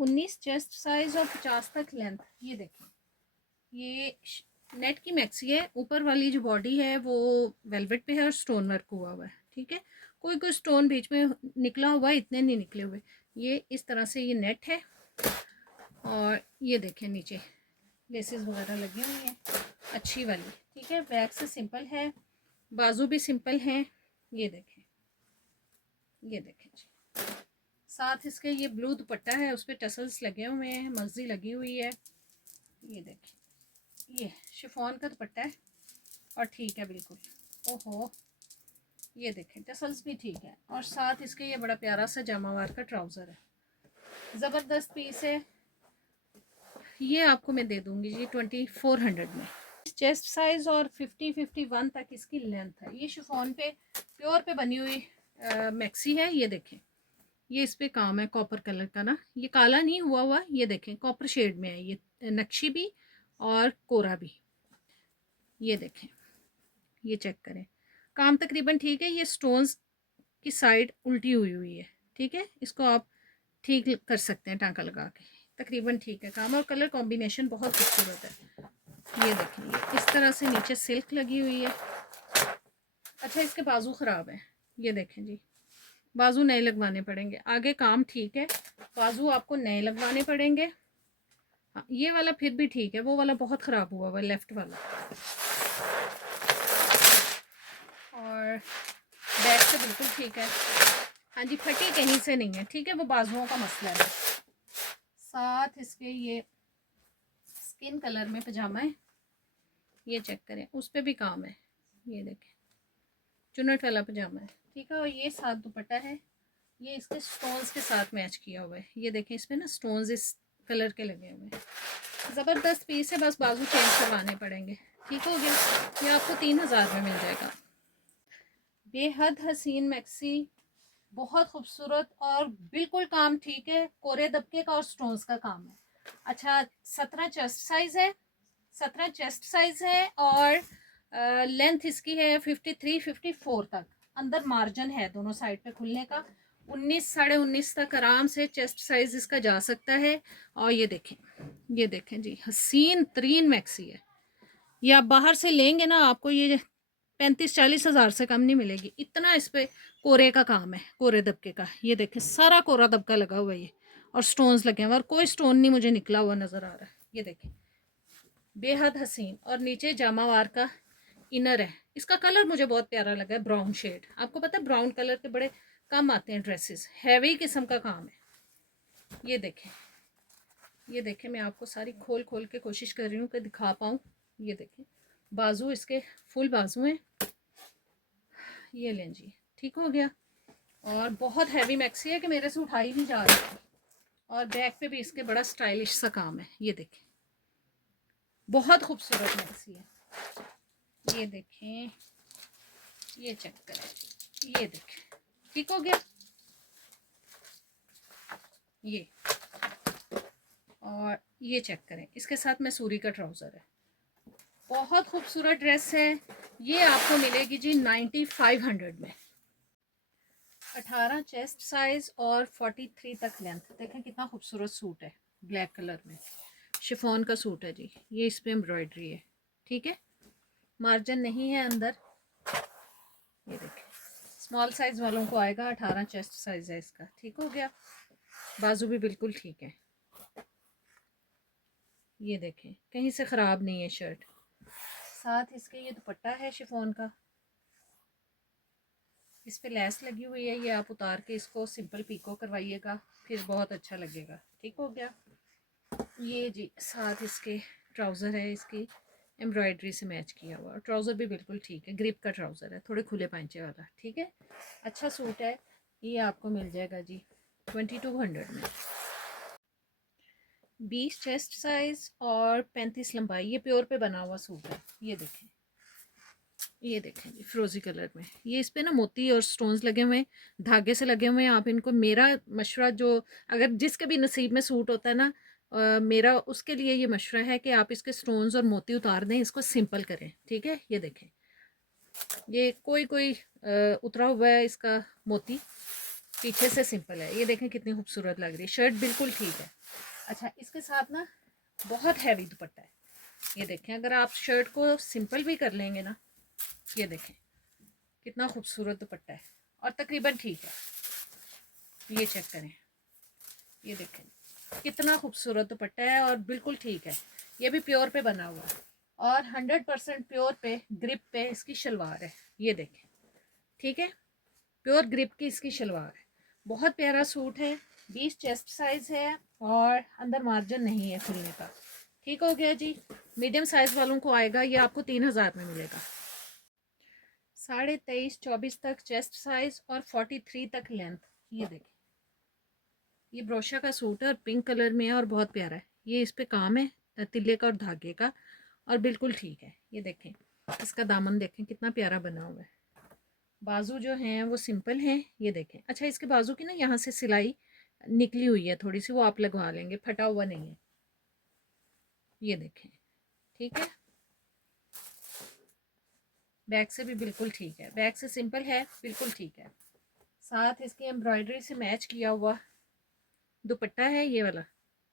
19 chest size और 50 तक length. ये देखें, ये नेट की मैक्सी है। ऊपर वाली जो बॉडी है वो वेलवेट पे है और स्टोन वर्क हुआ हुआ है, ठीक है। कोई कोई स्टोन बीच में निकला हुआ है, इतने नहीं निकले हुए। ये इस तरह से ये नेट है। और ये देखें नीचे लेसेस वगैरह लगी हुई हैं अच्छी वाली, ठीक है। बैक से सिंपल है, बाजू भी सिंपल हैं। ये देखें, ये देखें जी। साथ इसके ये ब्लू दुपट्टा है, उस पर टसल्स लगे हुए हैं, मर्जी लगी हुई है। ये देखें, ये शिफॉन का दुपट्टा है और ठीक है बिल्कुल। ओहो, ये देखें टसल्स भी ठीक है। और साथ इसके ये बड़ा प्यारा सा जामावार का ट्राउज़र है, ज़बरदस्त पीस है। ये आपको मैं दे दूंगी जी 2400 में। चेस्ट साइज और 50-51 तक इसकी लेंथ है। ये शिफॉन पे प्योर पे बनी हुई मैक्सी है। ये देखें, ये इस पे काम है कॉपर कलर का ना, ये काला नहीं हुआ हुआ। ये देखें कॉपर शेड में है, ये नक्शी भी और कोरा भी। ये देखें, ये चेक करें, काम तकरीबन ठीक है। ये स्टोन्स की साइड उल्टी हुई हुई है, ठीक है। इसको आप ठीक कर सकते हैं टांका लगा के, तकरीबन ठीक है काम। और कलर कॉम्बिनेशन बहुत खूबसूरत है। ये देखें, ये इस तरह से नीचे सिल्क लगी हुई है। अच्छा, इसके बाजू ख़राब है। ये देखें जी, बाजू नए लगवाने पड़ेंगे। आगे काम ठीक है, बाजू आपको नए लगवाने पड़ेंगे। हाँ, ये वाला फिर भी ठीक है, वो वाला बहुत ख़राब हुआ हुआ लेफ़्ट वाला। और बैक से बिल्कुल ठीक है। हाँ जी, फटी कहीं से नहीं है, ठीक है, वो बाजुओं का मसला है। साथ इसके ये स्किन कलर में पजामा है। ये चेक करें, उस पर भी काम है। ये देखें, चुनट वाला पजामा है, ठीक है। और ये साथ दुपट्टा है, ये इसके स्टोन्स के साथ मैच किया हुआ है। ये देखें, इसमें ना स्टोन्स इस कलर के लगे हुए हैं। ज़बरदस्त पीस है, बस बाजू चेंज करवाने पड़ेंगे। ठीक हो गया, ये आपको 3000 में मिल जाएगा। बेहद हसीन मैक्सी, बहुत खूबसूरत और बिल्कुल काम ठीक है। कोरे दबके का और स्टोन्स का काम है। अच्छा, 17 चेस्ट साइज है, 17 चेस्ट साइज है। और लेंथ इसकी है 53-54 तक। अंदर मार्जिन है दोनों साइड पे खुलने का। 19 साढ़े 19 तक आराम से चेस्ट साइज इसका जा सकता है। और ये देखें, ये देखें जी, हसीन तरीन मैक्सी है। ये आप बाहर से लेंगे ना, आपको ये 35-40 हज़ार से कम नहीं मिलेगी। इतना इस पे कोरे का काम है, कोरे दबके का। ये देखें, सारा कोरा दबका लगा हुआ है ये, और स्टोन्स लगे हैं, और कोई स्टोन नहीं मुझे निकला हुआ नज़र आ रहा है। ये देखें, बेहद हसीन। और नीचे जामावार का इनर है। इसका कलर मुझे बहुत प्यारा लगा है, ब्राउन शेड। आपको पता है ब्राउन कलर के बड़े कम आते हैं ड्रेसेस, हैवी किस्म का काम है। ये देखें, ये देखें, मैं आपको सारी खोल खोल के कोशिश कर रही हूँ कि दिखा पाऊँ। ये देखें, बाजू इसके फुल बाजू हैं। ये लें जी, ठीक हो गया। और बहुत हैवी मैक्सी है कि मेरे से उठाई नहीं जा रही। और बैक पे भी इसके बड़ा स्टाइलिश सा काम है। ये देखें, बहुत खूबसूरत मैक्सी है। ये देखें, ये चेक करें, ये देखें, ठीक हो गया ये। और ये चेक करें, इसके साथ मैसूरी का ट्राउज़र है। बहुत खूबसूरत ड्रेस है। ये आपको मिलेगी जी 9500 में। 18 चेस्ट साइज और 43 तक लेंथ। देखें कितना खूबसूरत सूट है, ब्लैक कलर में शिफॉन का सूट है जी। ये इस पे एम्ब्रॉयडरी है, ठीक है। मार्जिन नहीं है अंदर। ये देखें, स्मॉल साइज वालों को आएगा। 18 चेस्ट साइज है इसका, ठीक हो गया। बाजू भी बिल्कुल ठीक है। ये देखें, कहीं से ख़राब नहीं है शर्ट। साथ इसके ये दुपट्टा है शिफॉन का, इस पे लेस लगी हुई है। ये आप उतार के इसको सिंपल पीको करवाइएगा, फिर बहुत अच्छा लगेगा। ठीक हो गया। ये जी साथ इसके ट्राउज़र है, इसकी एम्ब्रॉयडरी से मैच किया हुआ। ट्राउज़र भी बिल्कुल ठीक है, ग्रिप का ट्राउज़र है, थोड़े खुले पांचे वाला, ठीक है। अच्छा सूट है। ये आपको मिल जाएगा जी 2200 में। 20 चेस्ट साइज और 35 लंबाई। ये प्योर पे बना हुआ सूट है। ये देखें, ये देखें जी, फिरोजी कलर में। ये इस पे ना मोती और स्टोन्स लगे हुए हैं, धागे से लगे हुए हैं। आप इनको, मेरा मशवरा, जो अगर जिसके भी नसीब में सूट होता है ना, मेरा उसके लिए ये मशवरा है कि आप इसके स्टोन्स और मोती उतार दें, इसको सिंपल करें, ठीक है। ये देखें, ये कोई कोई उतरा हुआ है इसका मोती, पीछे से सिंपल है। ये देखें कितनी खूबसूरत लग रही है शर्ट, बिल्कुल ठीक है। अच्छा, इसके साथ ना बहुत हैवी दुपट्टा है। ये देखें, अगर आप शर्ट को सिंपल भी कर लेंगे ना, ये देखें कितना खूबसूरत दुपट्टा है और तकरीबन ठीक है। ये चेक करें, ये देखें कितना खूबसूरत दुपट्टा है और बिल्कुल ठीक है। ये भी प्योर पे बना हुआ है और 100% प्योर पे ग्रिप पे इसकी शलवार है। ये देखें, ठीक है, प्योर ग्रिप की इसकी शलवार है। बहुत प्यारा सूट है। 20 चेस्ट साइज है और अंदर मार्जिन नहीं है खुलने का। ठीक हो गया जी। मीडियम साइज वालों को आएगा, ये आपको 3000 में मिलेगा। 23.5 24 तक चेस्ट साइज और 43 तक लेंथ। ये देखें, ये ब्रोशा का सूट है और पिंक कलर में है और बहुत प्यारा है। ये इस पे काम है तिल्ले का और धागे का और बिल्कुल ठीक है। ये देखें, इसका दामन देखें कितना प्यारा बना हुआ है। बाजू जो हैं वो सिंपल हैं। ये देखें, अच्छा इसके बाजू की ना यहाँ से सिलाई निकली हुई है थोड़ी सी, वो आप लगवा लेंगे, फटा हुआ नहीं है। ये देखें, ठीक है। बैक से भी बिल्कुल ठीक है, बैक से सिंपल है, बिल्कुल ठीक है। साथ इसकी एम्ब्रॉयडरी से मैच किया हुआ दुपट्टा है, ये वाला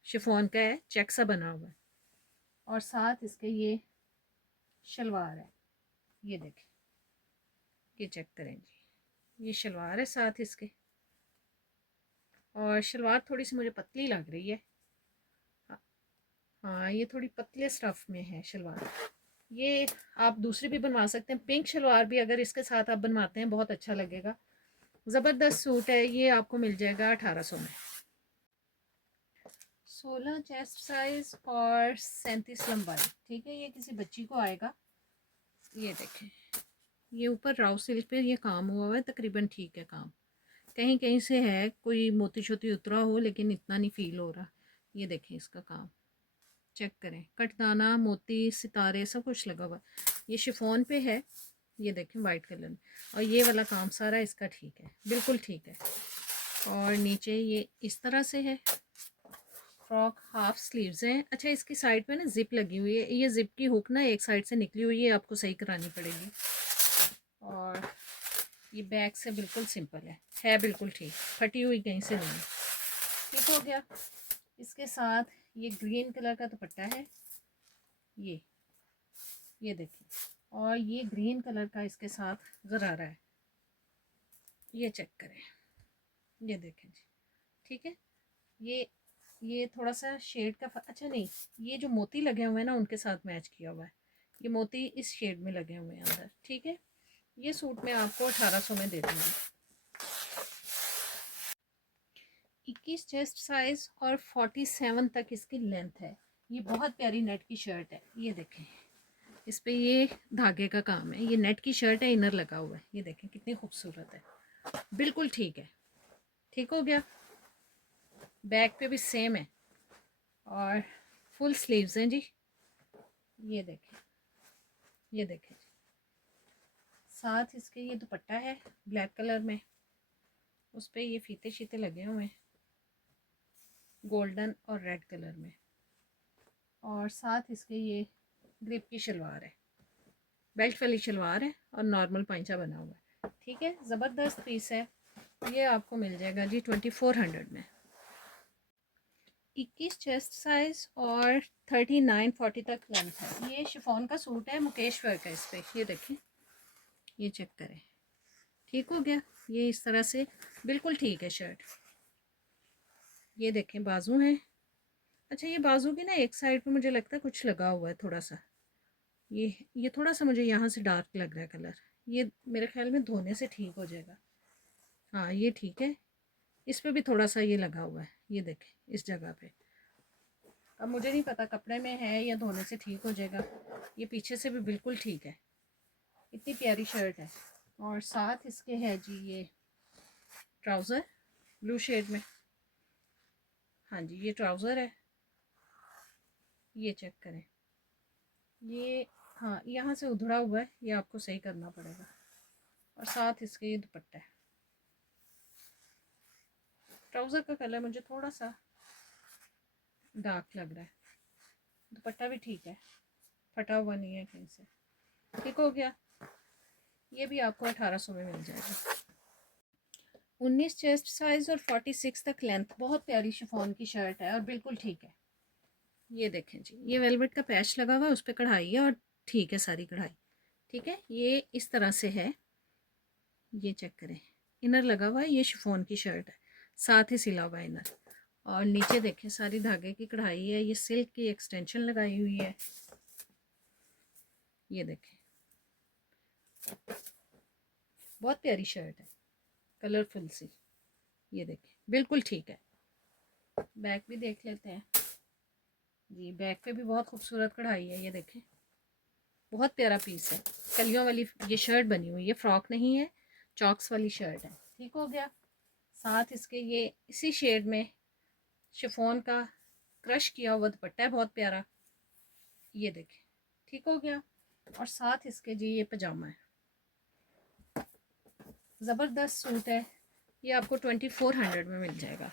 शिफॉन का है, चेक सा बना हुआ है। और साथ इसके ये शलवार है। ये देखें, ये चेक करें जी, ये शलवार है साथ इसके। और शलवार थोड़ी सी मुझे पतली लग रही है। हाँ, ये थोड़ी पतले स्टफ में है शलवार। ये आप दूसरी भी बनवा सकते हैं, पिंक शलवार भी अगर इसके साथ आप बनवाते हैं बहुत अच्छा लगेगा। ज़बरदस्त सूट है। ये आपको मिल जाएगा 1800 में। 16 चेस्ट साइज और 37 लंबाई, ठीक है। ये किसी बच्ची को आएगा। ये देखें, ये ऊपर राउ सिल्क पे ये काम हुआ हुआ है, तकरीबन ठीक है काम। कहीं कहीं से है कोई मोती शोती उतरा हो, लेकिन इतना नहीं फील हो रहा। ये देखें इसका काम, चेक करें, कटदाना मोती सितारे सब कुछ लगा हुआ। ये शिफॉन पे है। ये देखें वाइट कलर में, और ये वाला काम सारा इसका ठीक है, बिल्कुल ठीक है। और नीचे ये इस तरह से है। फ्रॉक हाफ स्लीव्स हैं। अच्छा, इसकी साइड पे ना जिप लगी हुई है, ये जिप की हुक ना एक साइड से निकली हुई है, आपको सही करानी पड़ेगी। और ये बैक से बिल्कुल सिंपल है बिल्कुल ठीक, फटी हुई कहीं से नहीं। ठीक हो गया। इसके साथ ये ग्रीन कलर का दुपट्टा है। ये देखिए, और ये ग्रीन कलर का इसके साथ गरारा है। ये चेक करें, ये देखें जी, ठीक है। ये थोड़ा सा शेड का अच्छा नहीं, ये जो मोती लगे हुए हैं ना उनके साथ मैच किया हुआ है। ये मोती इस शेड में लगे हुए हैं अंदर, ठीक है। ये सूट मैं आपको 1800 में दे दूँगी। 21 चेस्ट साइज और 47 तक इसकी लेंथ है। ये बहुत प्यारी नेट की शर्ट है। ये देखें, इस पे ये धागे का काम है। ये नेट की शर्ट है, इनर लगा हुआ है। ये देखें कितनी खूबसूरत है, बिल्कुल ठीक है। ठीक हो गया। बैक पे भी सेम है और फुल स्लीव्स हैं जी। ये देखें, ये देखें, साथ इसके ये दुपट्टा है ब्लैक कलर में, उस पर ये फीते शीते लगे हुए हैं गोल्डन और रेड कलर में। और साथ इसके ये ग्रिप की शलवार है, बेल्ट वाली शलवार है और नॉर्मल पांचा बना हुआ है, ठीक है। ज़बरदस्त पीस है। ये आपको मिल जाएगा जी 2400 में। 21 चेस्ट साइज और 39-40 तक लेंथ है। ये शिफॉन का सूट है, मुकेश वर्क है इस पर। ये देखें, ये चेक करें, ठीक हो गया। ये इस तरह से बिल्कुल ठीक है शर्ट। ये देखें बाजू हैं। अच्छा, ये बाजू की ना एक साइड पे मुझे लगता है कुछ लगा हुआ है थोड़ा सा। ये थोड़ा सा मुझे यहाँ से डार्क लग रहा है कलर। ये मेरे ख्याल में धोने से ठीक हो जाएगा। हाँ, ये ठीक है। इस पे भी थोड़ा सा ये लगा हुआ है, ये देखें इस जगह पे। अब मुझे नहीं पता कपड़े में है या धोने से ठीक हो जाएगा। ये पीछे से भी बिल्कुल ठीक है। इतनी प्यारी शर्ट है। और साथ इसके है जी ये ट्राउज़र ब्लू शेड में। हाँ जी, ये ट्राउज़र है। ये चेक करें, ये हाँ यहाँ से उधड़ा हुआ है, ये आपको सही करना पड़ेगा। और साथ इसके ये दुपट्टा है। ट्राउज़र का कलर मुझे थोड़ा सा डार्क लग रहा है। दुपट्टा भी ठीक है, फटा हुआ नहीं है कहीं से। ठीक हो गया। ये भी आपको 1800 में मिल जाएगा। 19 चेस्ट साइज और 46 तक लेंथ। बहुत प्यारी शिफॉन की शर्ट है और बिल्कुल ठीक है। ये देखें जी, ये वेलवेट का पैच लगा हुआ है, उस पर कढ़ाई है और ठीक है सारी कढ़ाई। ठीक है, ये इस तरह से है, ये चेक करें, इनर लगा हुआ है, ये शिफॉन की शर्ट है, साथ ही सिला हुआ है इनर। और नीचे देखें सारी धागे की कढ़ाई है, ये सिल्क की एक्सटेंशन लगाई हुई है। ये देखें बहुत प्यारी शर्ट है, कलरफुल सी। ये देखें बिल्कुल ठीक है। बैक भी देख लेते हैं जी, बैक पे भी बहुत खूबसूरत कढ़ाई है। ये देखें बहुत प्यारा पीस है, कलियों वाली ये शर्ट बनी हुई है, फ्रॉक नहीं है, चॉक्स वाली शर्ट है। ठीक हो गया। साथ इसके ये इसी शेड में शिफॉन का क्रश किया हुआ दुपट्टा है, बहुत प्यारा। ये देखें ठीक हो गया। और साथ इसके जी ये पजामा है, ज़बरदस्त सूट है। ये आपको 2400 में मिल जाएगा।